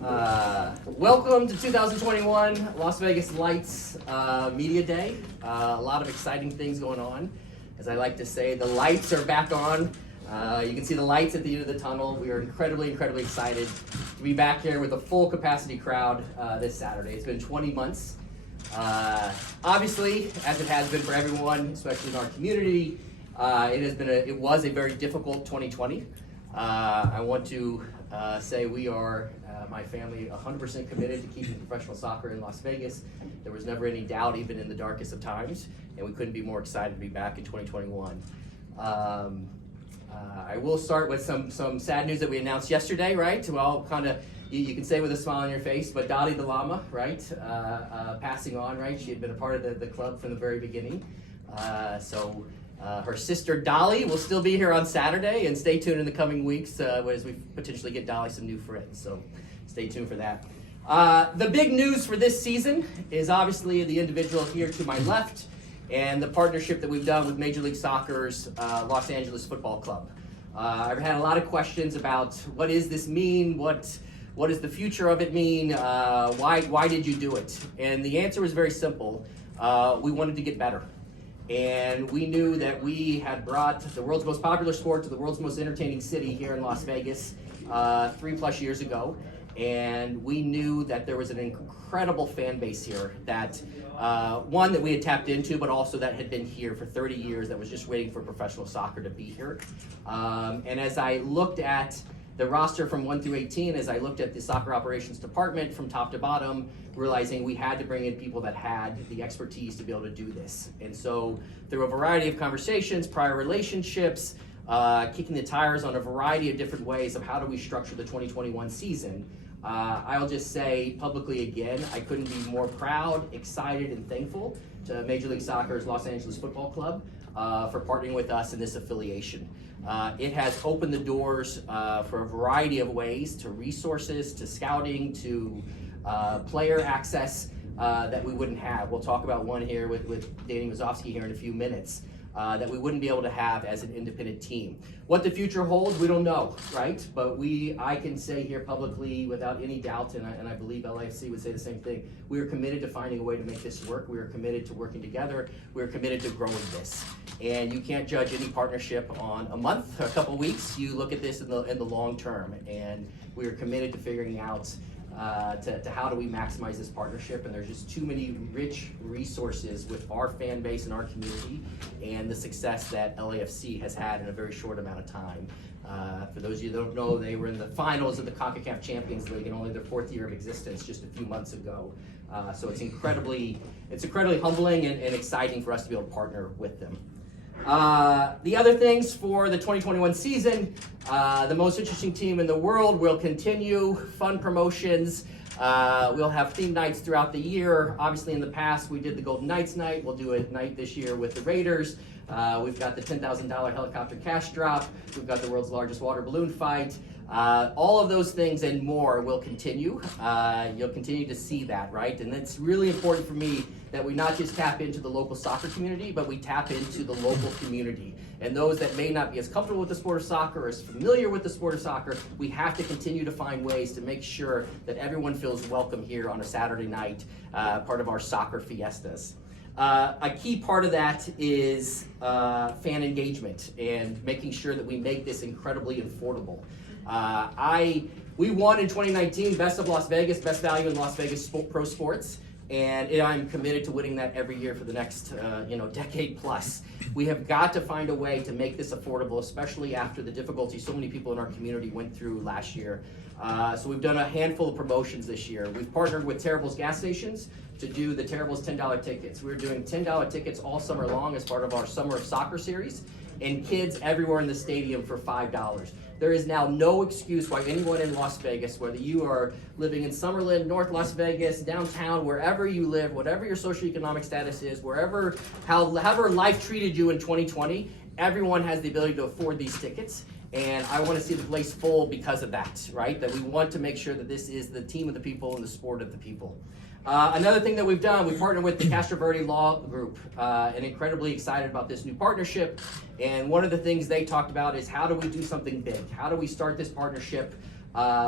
Welcome to 2021 Las Vegas Lights Media Day. A lot of exciting things going on. As I like to say, the lights are back on. You can see the lights at the end of the tunnel. We are incredibly excited to be back here with a full capacity crowd this Saturday. It's been 20 months. Obviously, as it has been for everyone, especially in our community, it was a very difficult 2020. I want to say we are, my family, 100% committed to keeping professional soccer in Las Vegas. There was never any doubt, even in the darkest of times, and we couldn't be more excited to be back in 2021. I will start with some sad news that we announced yesterday, right? Well, kind of, you can say with a smile on your face, but Dali the Llama, right? Passing on, right? She had been a part of the club from the very beginning. Her sister Dolly will still be here on Saturday, and stay tuned in the coming weeks as we potentially get Dolly some new friends. So stay tuned for that. The big news for this season is obviously the individual here to my left and the partnership that we've done with Major League Soccer's Los Angeles Football Club. I've had a lot of questions about what does this mean? What does the future of it mean? Why did you do it? And the answer was very simple. We wanted to get better. And we knew that we had brought the world's most popular sport to the world's most entertaining city here in Las Vegas 3+ years ago. And we knew that there was an incredible fan base here that, one, that we had tapped into, but also that had been here for 30 years, that was just waiting for professional soccer to be here. And as I looked at the roster from 1 through 18, as I looked at the soccer operations department from top to bottom, realizing we had to bring in people that had the expertise to be able to do this. And so through a variety of conversations, prior relationships, kicking the tires on a variety of different ways of how do we structure the 2021 season, I'll just say publicly again, I couldn't be more proud, excited, and thankful to Major League Soccer's Los Angeles Football Club for partnering with us in this affiliation. It has opened the doors for a variety of ways, to resources, to scouting, to player access that we wouldn't have. We'll talk about one here with Danny Mazzowski here in a few minutes. That we wouldn't be able to have as an independent team. What the future holds, we don't know, right? But I can say here publicly without any doubt, and I believe LAFC would say the same thing, we are committed to finding a way to make this work. We are committed to working together. We are committed to growing this. And you can't judge any partnership on a month or a couple weeks. You look at this in the long term, and we are committed to figuring out to how do we maximize this partnership. And there's just too many rich resources with our fan base and our community and the success that LAFC has had in a very short amount of time. For those of you that don't know, they were in the finals of the CONCACAF Champions League in only their 4th year of existence just a few months ago. So it's incredibly humbling and exciting for us to be able to partner with them. The other things for the 2021 season, the most interesting team in the world will continue, fun promotions. We'll have theme nights throughout the year. Obviously in the past we did the Golden Knights night. We'll do a night this year with the Raiders. We've got the $10,000 helicopter cash drop. We've got the world's largest water balloon fight. All of those things and more will continue. You'll continue to see that, right? And it's really important for me that we not just tap into the local soccer community, but we tap into the local community. And those that may not be as comfortable with the sport of soccer or as familiar with the sport of soccer, we have to continue to find ways to make sure that everyone feels welcome here on a Saturday night, part of our soccer fiestas. A key part of that is fan engagement and making sure that we make this incredibly affordable. We won in 2019 Best of Las Vegas, Best Value in Las Vegas Pro Sports, and I'm committed to winning that every year for the next decade plus. We have got to find a way to make this affordable, especially after the difficulty so many people in our community went through last year. So we've done a handful of promotions this year. We've partnered with Terrible's gas stations to do the Terrible's $10 tickets. We're doing $10 tickets all summer long as part of our Summer of Soccer series, and kids everywhere in the stadium for $5. There is now no excuse why anyone in Las Vegas, whether you are living in Summerlin, North Las Vegas, downtown, wherever you live, whatever your socioeconomic status is, however life treated you in 2020, everyone has the ability to afford these tickets. And I want to see the place full because of that, right? That we want to make sure that this is the team of the people and the sport of the people. Another thing that we've done, we partnered with the Castroverde Law Group, and incredibly excited about this new partnership. And one of the things they talked about is how do we do something big? How do we start this partnership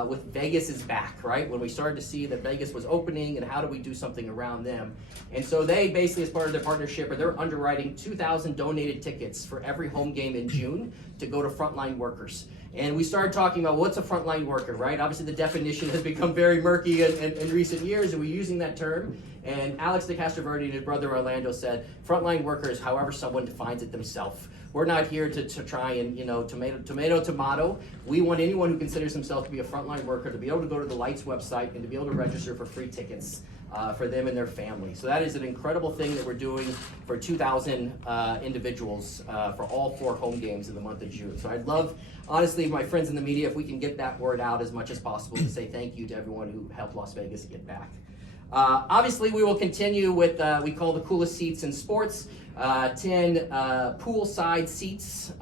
with Vegas is back, right? When we started to see that Vegas was opening and how do we do something around them. And so they basically, as part of their partnership, they're underwriting 2,000 donated tickets for every home game in June to go to frontline workers. And we started talking about what's a frontline worker, right? Obviously the definition has become very murky in recent years, and we're using that term. And Alex DeCastroverde and his brother Orlando said, frontline workers, however someone defines it themselves. We're not here to try and, tomato. We want anyone who considers himself to be a frontline worker to be able to go to the Lights website and to be able to register for free tickets for them and their family. So that is an incredible thing that we're doing for 2,000 individuals for all 4 home games in the month of June. So I'd love, honestly, my friends in the media, if we can get that word out as much as possible to say thank you to everyone who helped Las Vegas get back. Obviously, we will continue with, we call the coolest seats in sports, 10 poolside seats.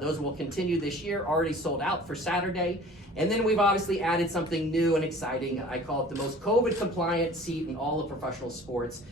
Those will continue this year, already sold out for Saturday. And then we've obviously added something new and exciting. I call it the most COVID-compliant seat in all of professional sports.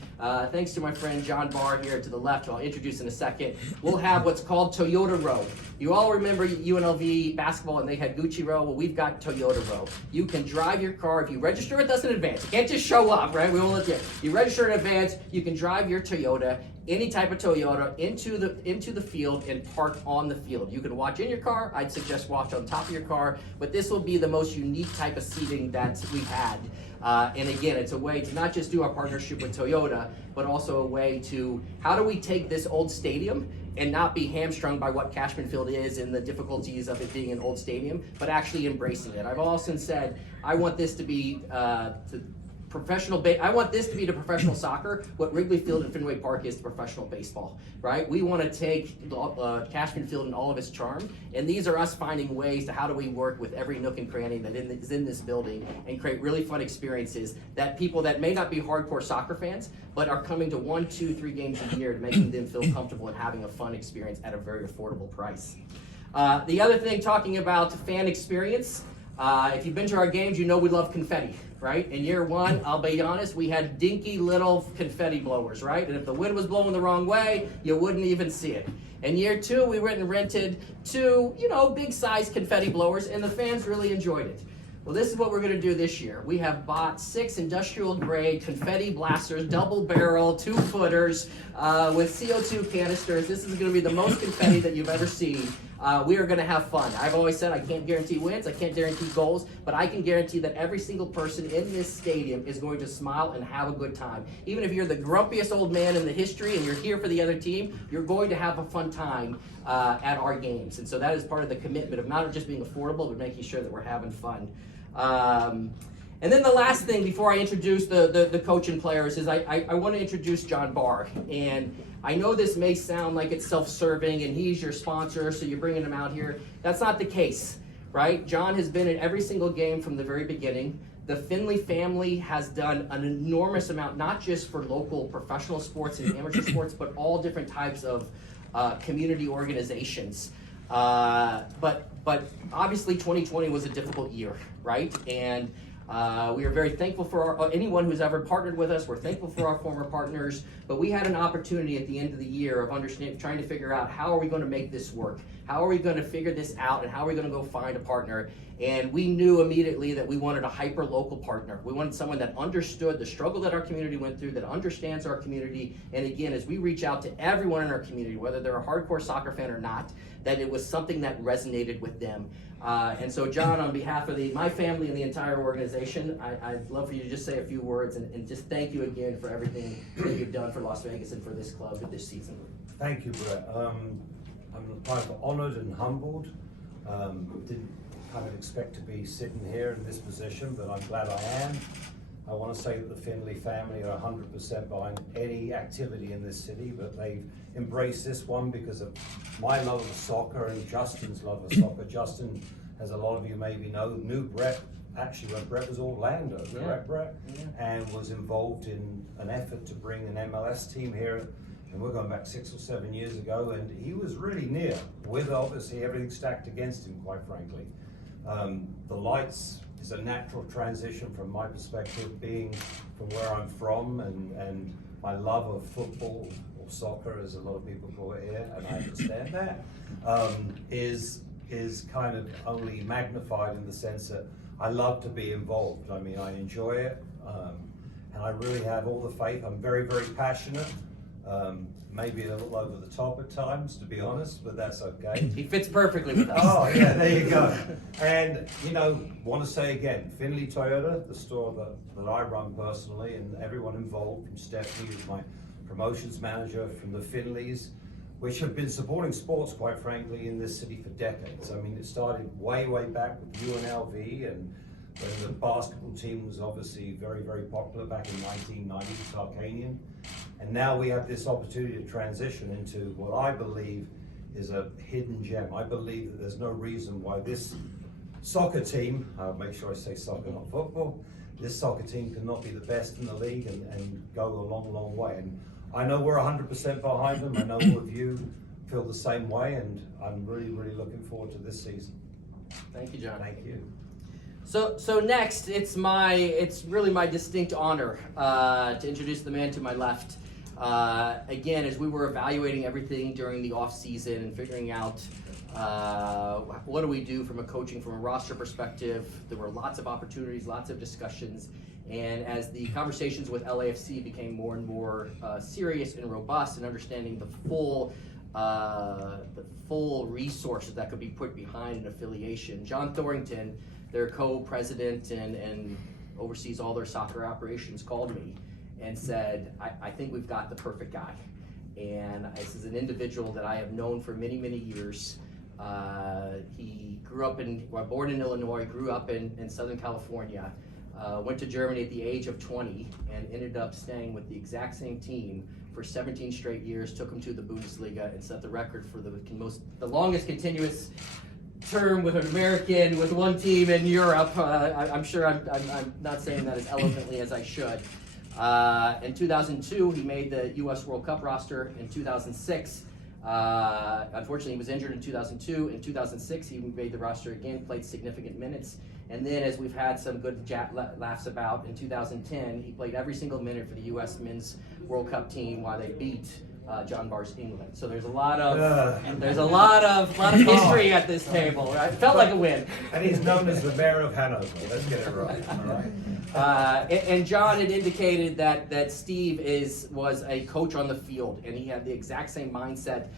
Thanks to my friend John Barr here to the left, who I'll introduce in a second. We'll have what's called Toyota Row. You all remember UNLV basketball and they had Gucci Row? Well, we've got Toyota Row. You can drive your car if you register with us in advance. You can't just show up, right? We won't let you. You register in advance, you can drive your Toyota, any type of Toyota, into the field and park on the field. You can watch in your car. I'd suggest watch on top of your car, but this will be the most unique type of seating that we've had. And again, it's a way to not just do our partnership with Toyota, but also a way to, how do we take this old stadium and not be hamstrung by what Cashman Field is and the difficulties of it being an old stadium, but actually embracing it. I've often said, I want this to be I want this to be to professional soccer what Wrigley Field and Fenway Park is to professional baseball, right? We want to take Cashman Field and all of its charm, and these are us finding ways to how do we work with every nook and cranny that is in this building and create really fun experiences that people that may not be hardcore soccer fans, but are coming to 1, 2, 3 games a year to making them feel comfortable and having a fun experience at a very affordable price. The other thing, talking about fan experience, if you've been to our games, you know we love confetti, right? In year 1, I'll be honest, we had dinky little confetti blowers, right? And if the wind was blowing the wrong way, you wouldn't even see it. In year 2, we went and rented 2, big size confetti blowers, and the fans really enjoyed it. Well, this is what we're going to do this year. We have bought 6 industrial-grade confetti blasters, double-barrel, 2-footers with CO2 canisters. This is going to be the most confetti that you've ever seen. We are going to have fun. I've always said I can't guarantee wins, I can't guarantee goals, but I can guarantee that every single person in this stadium is going to smile and have a good time. Even if you're the grumpiest old man in the history and you're here for the other team, you're going to have a fun time at our games. And so that is part of the commitment of not just being affordable, but making sure that we're having fun. And then the last thing before I introduce the coach and players is I want to introduce John Barr. And I know this may sound like it's self-serving and he's your sponsor, so you're bringing him out here. That's not the case, right? John has been in every single game from the very beginning. The Findlay family has done an enormous amount, not just for local professional sports and amateur sports, but all different types of community organizations. But obviously 2020 was a difficult year, right? And we are very thankful for anyone who's ever partnered with us. We're thankful for our former partners, but we had an opportunity at the end of the year of trying to figure out how are we going to make this work? How are we going to figure this out, and how are we going to go find a partner? And we knew immediately that we wanted a hyper-local partner. We wanted someone that understood the struggle that our community went through, that understands our community, and again, as we reach out to everyone in our community, whether they're a hardcore soccer fan or not, that it was something that resonated with them. And so, John, on behalf of my family and the entire organization, I'd love for you to just say a few words and just thank you again for everything that you've done for Las Vegas and for this club this season. Thank you, Brett. I'm kind of honored and humbled. Didn't kind of expect to be sitting here in this position, but I'm glad I am. I want to say that the Findlay family are 100% behind any activity in this city, but they've embraced this one because of my love of soccer and Justin's love of soccer. Justin, as a lot of you maybe know, knew Brett actually when Brett was Orlando, correct, Brett? Yeah. And was involved in an effort to bring an MLS team here. And we're going back 6 or 7 years ago, and he was really near, with obviously everything stacked against him, quite frankly. The Lights is a natural transition from my perspective, being from where I'm from, and my love of football, or soccer as a lot of people call it here, and I understand that, is kind of only magnified in the sense that I love to be involved. I mean, I enjoy it, and I really have all the faith. I'm very, very passionate. Maybe a little over the top at times, to be honest, but that's okay. He fits perfectly with us. Oh, yeah, there you go. And, you know, want to say again, Findlay Toyota, the store that I run personally, and everyone involved, from Stephanie, who's my promotions manager, from the Findlays, which have been supporting sports, quite frankly, in this city for decades. I mean, it started way, way back with UNLV, and when the basketball team was obviously very, very popular back in 1990 with Tarkanian. And now we have this opportunity to transition into what I believe is a hidden gem. I believe that there's no reason why this soccer team, I'll make sure I say soccer, not football, this soccer team cannot be the best in the league and go a long, long way. And I know we're 100% behind them. I know all of you feel the same way, and I'm really, really looking forward to this season. Thank you, John. Thank you. So next, it's really my distinct honor to introduce the man to my left. Again, as we were evaluating everything during the off season and figuring out what do we do from a roster perspective, there were lots of opportunities, lots of discussions. And as the conversations with LAFC became more and more serious and robust, and understanding the full resources that could be put behind an affiliation, John Thorrington, their co-president and oversees all their soccer operations, called me and said, I think we've got the perfect guy. And this is an individual that I have known for many, many years. He born in Illinois, grew up in Southern California, went to Germany at the age of 20, and ended up staying with the exact same team for 17 straight years, took him to the Bundesliga, and set the record for the longest continuous term with an American with one team in Europe. I'm sure I'm not saying that as eloquently as I should. In 2002, he made the U.S. World Cup roster. In 2006, unfortunately, he was injured in 2002. In 2006, he made the roster again, played significant minutes. And then, as we've had some good laughs about, in 2010, he played every single minute for the U.S. Men's World Cup team while they beat John Barr's England. So there's a lot of history at this table, right? It felt like a win. And he's known as the mayor of Hanover. Let's get it right. All right. And John had indicated that Steve was a coach on the field, and he had the exact same mindset.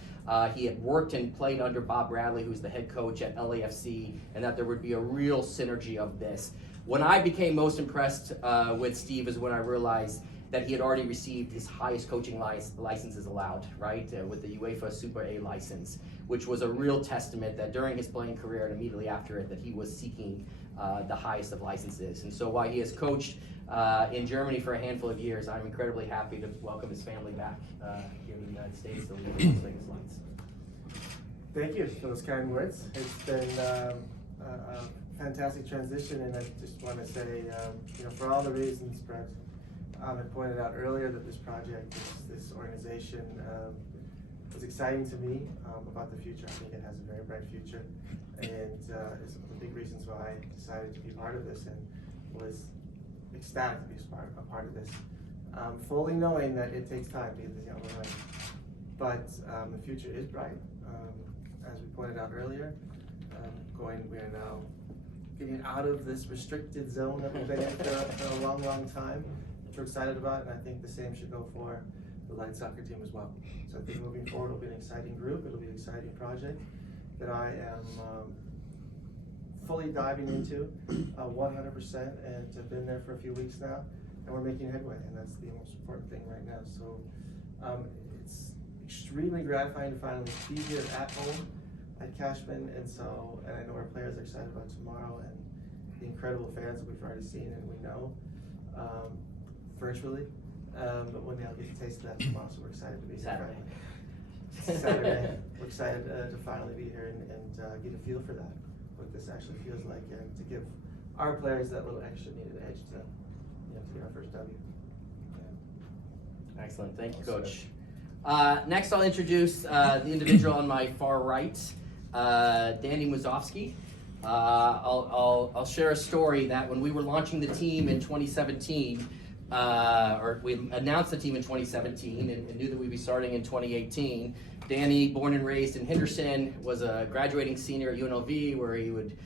He had worked and played under Bob Bradley, who's the head coach at LAFC, and that there would be a real synergy of this. When I became most impressed with Steve is when I realized that he had already received his highest coaching licenses allowed, right, with the UEFA Super A license, which was a real testament that during his playing career and immediately after it, that he was seeking the highest of licenses. And so while he has coached in Germany for a handful of years, I'm incredibly happy to welcome his family back here in the United States to lead the Las Vegas Lions. Thank you for those kind words. It's been a fantastic transition, and I just want to say, for all the reasons Brett had pointed out earlier, that this project, this organization was exciting to me about the future. I think it has a very bright future, and it's one of the big reasons why I decided to be part of this and was ecstatic to be a part of this. Fully knowing that it takes time to get this young running, but the future is bright. As we pointed out earlier, we are now getting out of this restricted zone that we've been in for a long, long time, which we're excited about, and I think the same should go for the Lions soccer team as well. So I think moving forward, it'll be an exciting group, it'll be an exciting project that I am fully diving into 100%, and have been there for a few weeks now, and we're making headway, and that's the most important thing right now. So it's extremely gratifying to finally be here at home at Cashman, and I know our players are excited about tomorrow and the incredible fans that we've already seen and we know virtually, but when they'll get a taste of that tomorrow, so we're excited to be here. Saturday. We're excited to finally be here and get a feel for that, what this actually feels like, and to give our players that little extra needed edge to get our first W. Excellent, thank you, Coach. Next, I'll introduce the individual on my far right, Danny Mazzowski. I'll share a story that when we were launching the team in 2017, or we announced the team in 2017 and knew that we'd be starting in 2018. Danny, born and raised in Henderson, was a graduating senior at UNLV, where he would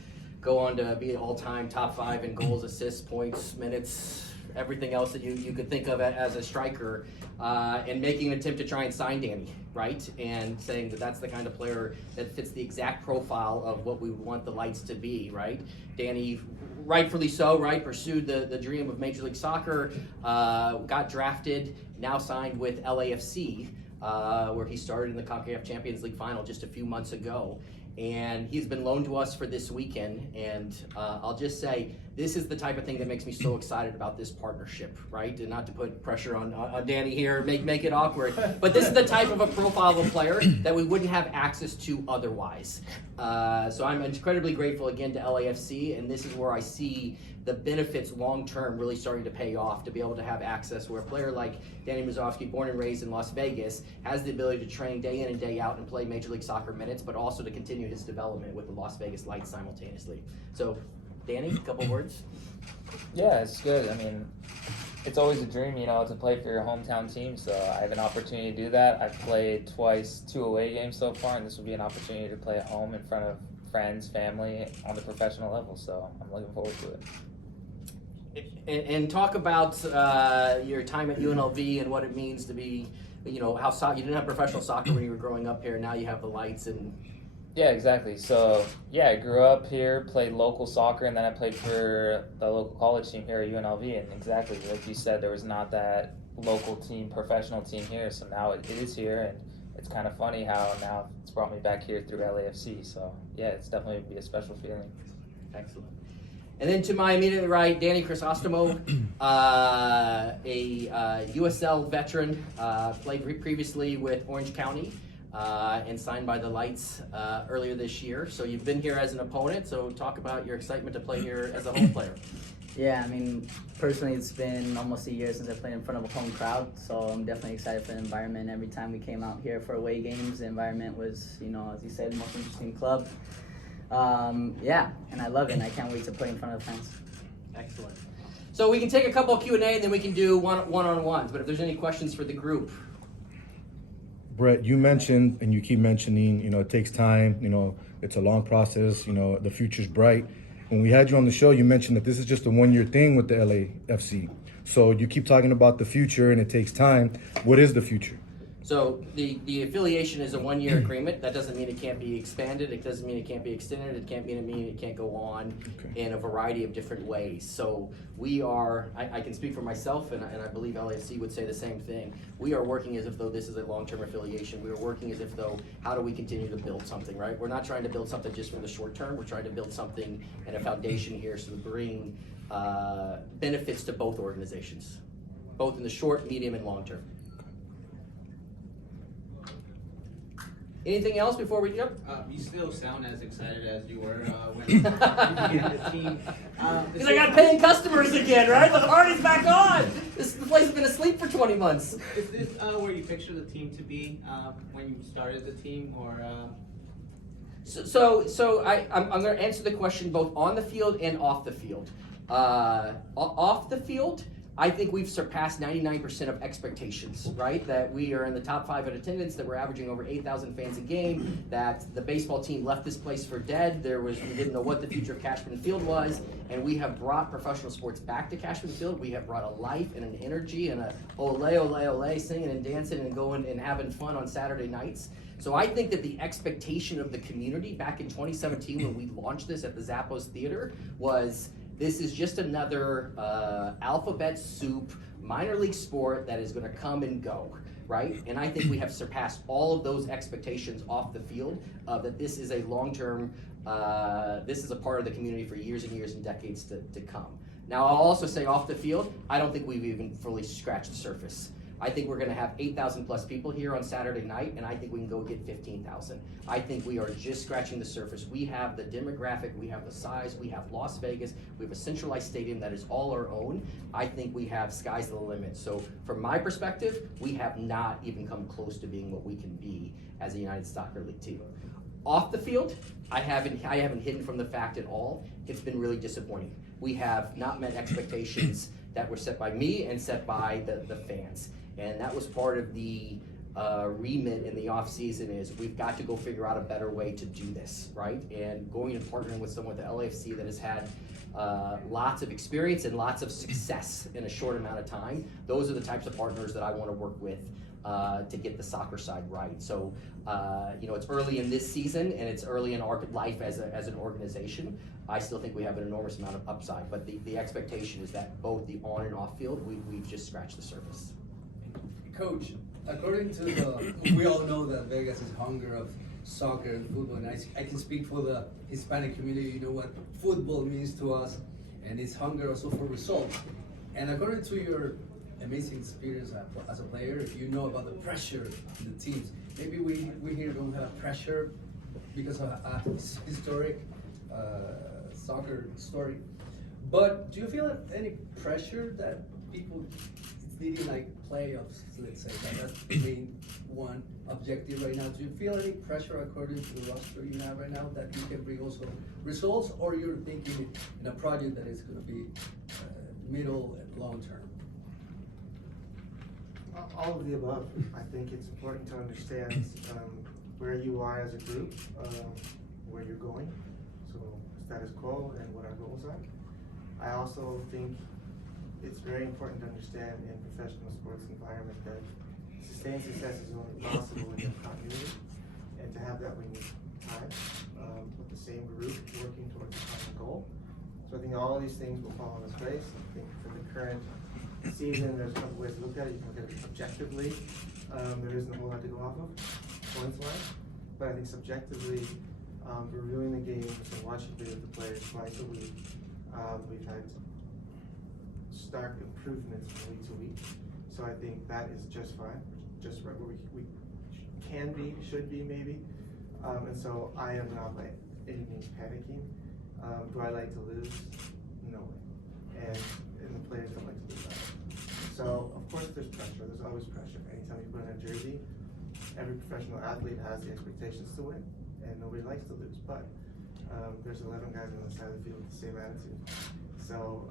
go on to be an all-time top 5 in goals, assists, points, minutes, everything else that you could think of as a striker, and making an attempt to try and sign Danny, right? And saying that that's the kind of player that fits the exact profile of what we want the Lights to be, right? Danny, rightfully so, right, pursued the dream of Major League Soccer, got drafted, now signed with LAFC, where he started in the CONCACAF Champions League final just a few months ago. And he's been loaned to us for this weekend, and I'll just say, this is the type of thing that makes me so excited about this partnership, right? And not to put pressure on Danny here, make it awkward, but this is the type of a profile of a player that we wouldn't have access to otherwise. So I'm incredibly grateful again to LAFC, and this is where I see the benefits long-term really starting to pay off, to be able to have access where a player like Danny Mazzowski, born and raised in Las Vegas, has the ability to train day in and day out and play Major League Soccer minutes, but also to continue his development with the Las Vegas Lights simultaneously. So, Danny, a couple words? Yeah, it's good. I mean, it's always a dream, to play for your hometown team, so I have an opportunity to do that. I've played twice, 2 away games so far, and this will be an opportunity to play at home in front of friends, family, on the professional level, so I'm looking forward to it. And talk about your time at UNLV and what it means to be, how you didn't have professional soccer when you were growing up here. Now you have the Lights and. Yeah, exactly. So I grew up here, played local soccer, and then I played for the local college team here at UNLV. And exactly like you said, there was not that local team, professional team here. So now it is here, and it's kind of funny how now it's brought me back here through LAFC. So yeah, it's definitely be a special feeling. Excellent. And then to my immediate right, Danny Ostermode, a USL veteran, played previously with Orange County, and signed by the Lights earlier this year. So you've been here as an opponent, so talk about your excitement to play here as a home player. Yeah, I mean, personally, it's been almost a year since I played in front of a home crowd, so I'm definitely excited for the environment. Every time we came out here for away games, the environment was, as you said, the most interesting club. And I love it, and I can't wait to play in front of the fans. Excellent. So we can take a couple of Q&A, and then we can do one-on-ones, but if there's any questions for the group. Brett, you mentioned, and you keep mentioning, it takes time, it's a long process, the future's bright. When we had you on the show, you mentioned that this is just a one-year thing with the LAFC. So you keep talking about the future and it takes time. What is the future? So the affiliation is a one-year agreement. That doesn't mean it can't be expanded. It doesn't mean it can't be extended. It can't mean it can't go on in a variety of different ways. So we are, I can speak for myself, and I believe LAFC would say the same thing. We are working as if though this is a long-term affiliation. We are working as if though, how do we continue to build something, right? We're not trying to build something just for the short term. We're trying to build something and a foundation here so to bring benefits to both organizations, both in the short, medium, and long term. Anything else before we jump? You still sound as excited as you were when you began the team. Because I got paying customers again, right? The party's back on. The place has been asleep for 20 months. Is this where you picture the team to be when you started the team, or? So I'm going to answer the question both on the field and off the field. Off the field, I think we've surpassed 99% of expectations, right? That we are in the top 5 in attendance, that we're averaging over 8,000 fans a game, that the baseball team left this place for dead. We didn't know what the future of Cashman Field was, and we have brought professional sports back to Cashman Field. We have brought a life and an energy and a ole, ole, ole, singing and dancing and going and having fun on Saturday nights. So I think that the expectation of the community back in 2017 when we launched this at the Zappos Theater was, this is just another alphabet soup minor league sport that is going to come and go, right? And I think we have surpassed all of those expectations off the field, that this is a long-term, this is a part of the community for years and years and decades to come. Now, I'll also say off the field, I don't think we've even fully scratched the surface. I think we're going to have 8,000 plus people here on Saturday night, and I think we can go get 15,000. I think we are just scratching the surface. We have the demographic, we have the size, we have Las Vegas, we have a centralized stadium that is all our own. I think we have sky's the limit. So from my perspective, we have not even come close to being what we can be as a United Soccer League team. Off the field, I haven't hidden from the fact at all. It's been really disappointing. We have not met expectations that were set by me and set by the fans. And that was part of the remit in the off season is we've got to go figure out a better way to do this, right? And going and partnering with someone with the LAFC that has had lots of experience and lots of success in a short amount of time. Those are the types of partners that I want to work with to get the soccer side right. So, it's early in this season and it's early in our life as an organization. I still think we have an enormous amount of upside, but the expectation is that both the on and off field, we've just scratched the surface. Coach, according to we all know that Vegas is hunger of soccer and football, and I can speak for the Hispanic community. You know what football means to us, and it's hunger also for results. And according to your amazing experience as a player, you know about the pressure in the teams. Maybe we here don't have pressure because of a historic soccer story. But do you feel any pressure that people needing like playoffs, let's say, that's the main one objective right now? Do you feel any pressure according to the roster you have right now that you can bring also results, or you're thinking in a project that is going to be middle and long term? All of the above. I think it's important to understand where you are as a group, where you're going, so status quo and what our goals are. I also think it's very important to understand in professional sports environment that sustained success is only possible when you have continuity, and to have that we need time with the same group working towards the common goal. So I think all of these things will fall into place. I think for the current season, there's a couple ways to look at it. You can look at it objectively. There isn't a whole lot to go off of points-wise, but I think subjectively, reviewing the games and watching videos of the players twice a week, we've had stark improvements from week to week. So I think that is just fine, just right where we can be, should be maybe. And so I am not by any means panicking. Do I like to lose? No way. And the players don't like to lose either. So of course there's pressure, there's always pressure. Anytime you put on a jersey, every professional athlete has the expectations to win, and nobody likes to lose, but there's 11 guys on the side of the field with the same attitude. So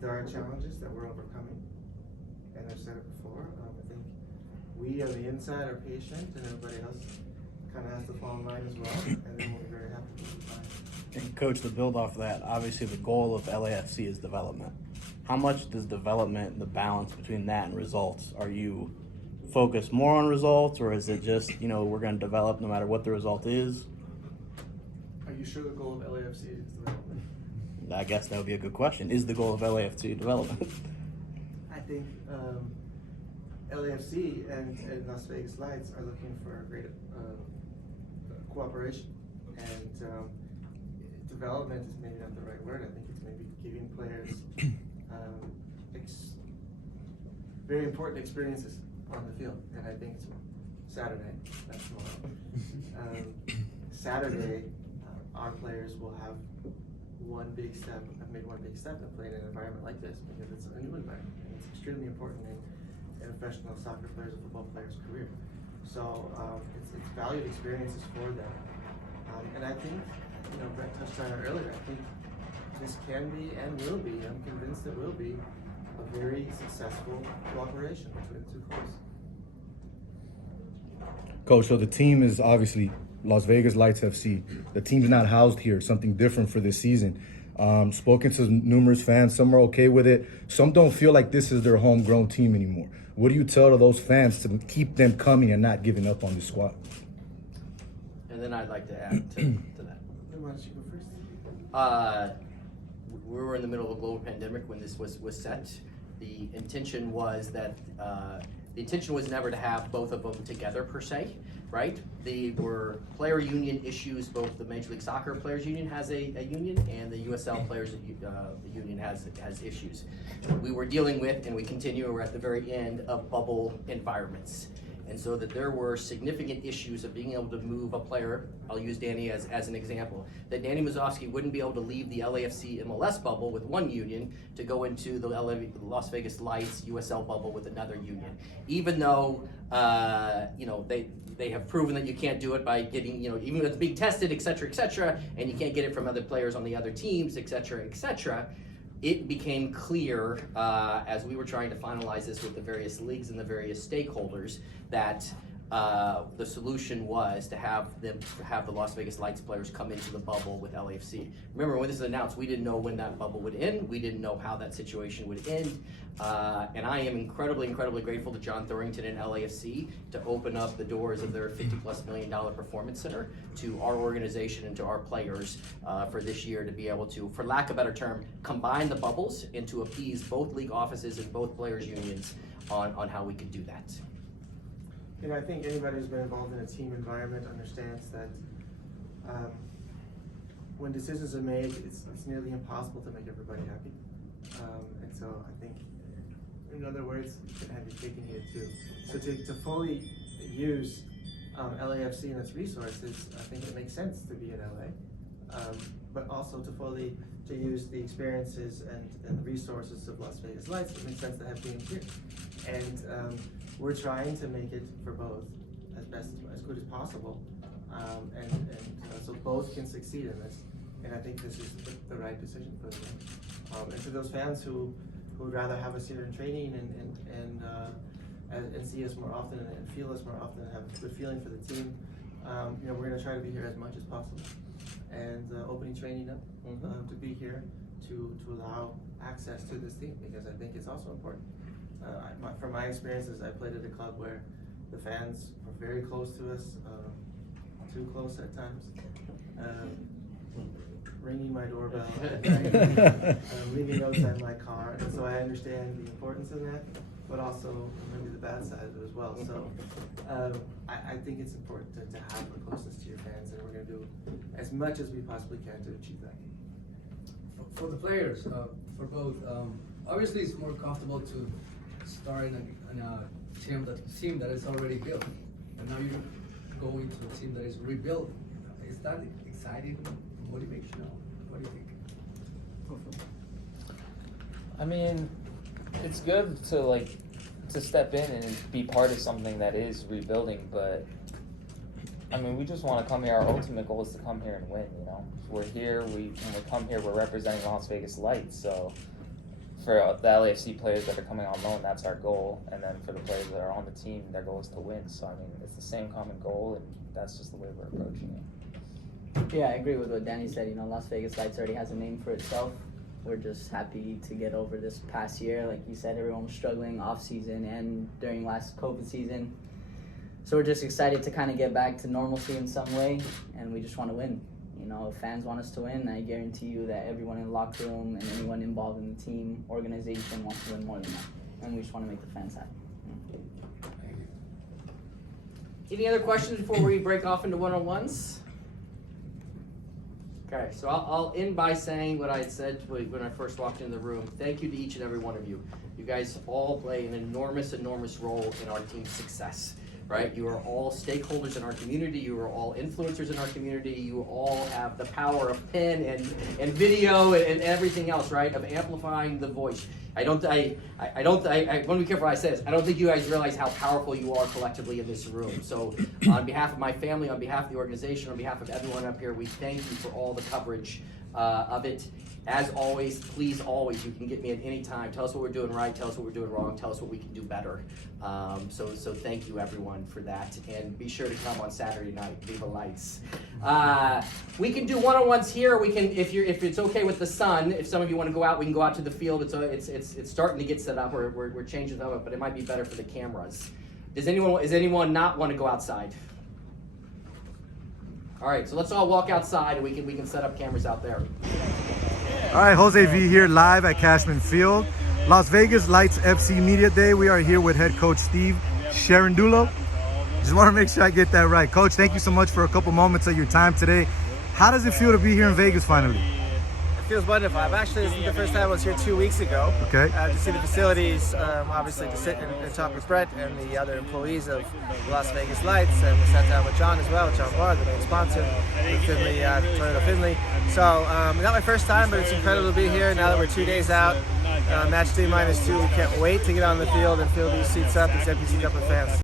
there are challenges that we're overcoming, and I've said it before, I think we on the inside are patient, and everybody else kind of has to fall in line as well, and then we'll be very happy to be fine. And Coach, to build off of that, obviously the goal of LAFC is development. How much does development, the balance between that and results, are you focused more on results, or is it just, we're going to develop no matter what the result is? Are you sure the goal of LAFC is development? I guess that would be a good question. Is the goal of LAFC development? I think LAFC and Las Vegas Lights are looking for great cooperation, and development is maybe not the right word. I think it's maybe giving players very important experiences on the field, and I think it's Saturday, that's tomorrow. Saturday, our players will have made one big step in playing in an environment like this, because it's a new environment, and it's extremely important in a professional soccer player's or football player's career. So it's valued experiences for them. And I think, Brett touched on it earlier, I think this can be and will be, I'm convinced it will be, a very successful cooperation between the two clubs. Coach, so the team is obviously Las Vegas Lights FC. The team's not housed here, something different for this season. Spoken to numerous fans, some are okay with it. Some don't feel like this is their homegrown team anymore. What do you tell to those fans to keep them coming and not giving up on the squad? And then I'd like to add to that. Why don't you go first? We were in the middle of a global pandemic when this was set. The intention was that never to have both of them together per se, right? They were player union issues. Both the Major League Soccer Players Union has a union, and the USL Players Union has issues. We were dealing with, and we continue. We're at the very end of bubble environments. And so that there were significant issues of being able to move a player, I'll use Danny as an example, that Danny Mazzowski wouldn't be able to leave the LAFC MLS bubble with one union to go into the Las Vegas Lights USL bubble with another union. Even though, they have proven that you can't do it by getting, even with being tested, et cetera, and you can't get it from other players on the other teams, et cetera, it became clear as we were trying to finalize this with the various leagues and the various stakeholders that the solution was to have the Las Vegas Lights players come into the bubble with LAFC. Remember, when this was announced, we didn't know when that bubble would end. We didn't know how that situation would end. And I am incredibly grateful to John Thorrington and LAFC to open up the doors of their $50+ million performance center to our organization and to our players for this year to be able to, for lack of a better term, combine the bubbles and to appease both league offices and both players' unions on how we could do that. You know, I think anybody who's been involved in a team environment understands that when decisions are made, it's nearly impossible to make everybody happy. And so I think, in other words, you can have your cake and eat it too. So to fully use LAFC and its resources, I think it makes sense to be in LA. But also to use the experiences and the resources of Las Vegas Lights, it makes sense to have teams here. And we're trying to make it for both as good as possible, so both can succeed in this. And I think this is the right decision for them. And to those fans who would rather have us here in training and see us more often and feel us more often and have a good feeling for the team, you know, we're going to try to be here as much as possible. And opening training up to be here to allow access to this team, because I think it's also important. From my experiences, I played at a club where the fans were very close to us, too close at times, ringing my doorbell, leaving notes in my car, and so I understand the importance of that, but also maybe the bad side of it as well. So I think it's important to have the closeness to your fans, and we're going to do as much as we possibly can to achieve that. For the players, for both, obviously it's more comfortable to start in a team that is already built, and now you're going to a team that is rebuilt. Is that exciting, motivational? What do you think? I mean, it's good to step in and be part of something that is rebuilding, but I mean, we just want to come here. Our ultimate goal is to come here and win, you know? We're here, when we come here, we're representing Las Vegas Lights, so for the LAFC players that are coming on loan, that's our goal, and then for the players that are on the team, their goal is to win. So I mean, it's the same common goal, and that's just the way we're approaching it. Yeah, I agree with what Danny said. You know, Las Vegas Lights already has a name for itself. We're just happy to get over this past year. Like you said, everyone was struggling off season and during last COVID season. So we're just excited to kind of get back to normalcy in some way, and we just want to win. You know, if fans want us to win, I guarantee you that everyone in the locker room and anyone involved in the team, organization wants to win more than that. And we just want to make the fans happy. Any other questions before we break off into one-on-ones? Okay, so I'll end by saying what I had said when I first walked into the room. Thank you to each and every one of you. You guys all play an enormous role in our team's success. Right? You are all stakeholders in our community. You are all influencers in our community. You all have the power of pen and video and everything else, right? Of amplifying the voice. I want to be careful what I say this. I don't think you guys realize how powerful you are collectively in this room. So on behalf of my family, on behalf of the organization, on behalf of everyone up here, we thank you for all the coverage of it. As always, please always, you can get me at any time. Tell us what we're doing right, tell us what we're doing wrong, tell us what we can do better. So thank you everyone for that. And be sure to come on Saturday night, Viva Lights. We can do one-on-ones here. We can, if it's okay with the sun, if some of you want to go out, we can go out to the field. It's starting to get set up, we're changing it up, but it might be better for the cameras. Does anyone not want to go outside? All right, so let's all walk outside and we can set up cameras out there. All right, Jose V here live at Cashman Field. Las Vegas Lights FC Media Day. We are here with head coach Steve Charundolo. Just want to make sure I get that right. Coach, thank you so much for a couple moments of your time today. How does it feel to be here in Vegas finally? It feels wonderful. This is the first time I was here 2 weeks ago. Okay. To see the facilities, obviously to sit and talk with Brett and the other employees of Las Vegas Lights, and we sat down with John as well, John Barr, the main sponsor, with Findlay, Toyota Findlay. So not my first time, but it's incredible to be here now that we're 2 days out. Match day -2. We can't wait to get on the field and fill these seats up, these empty seats up with fans.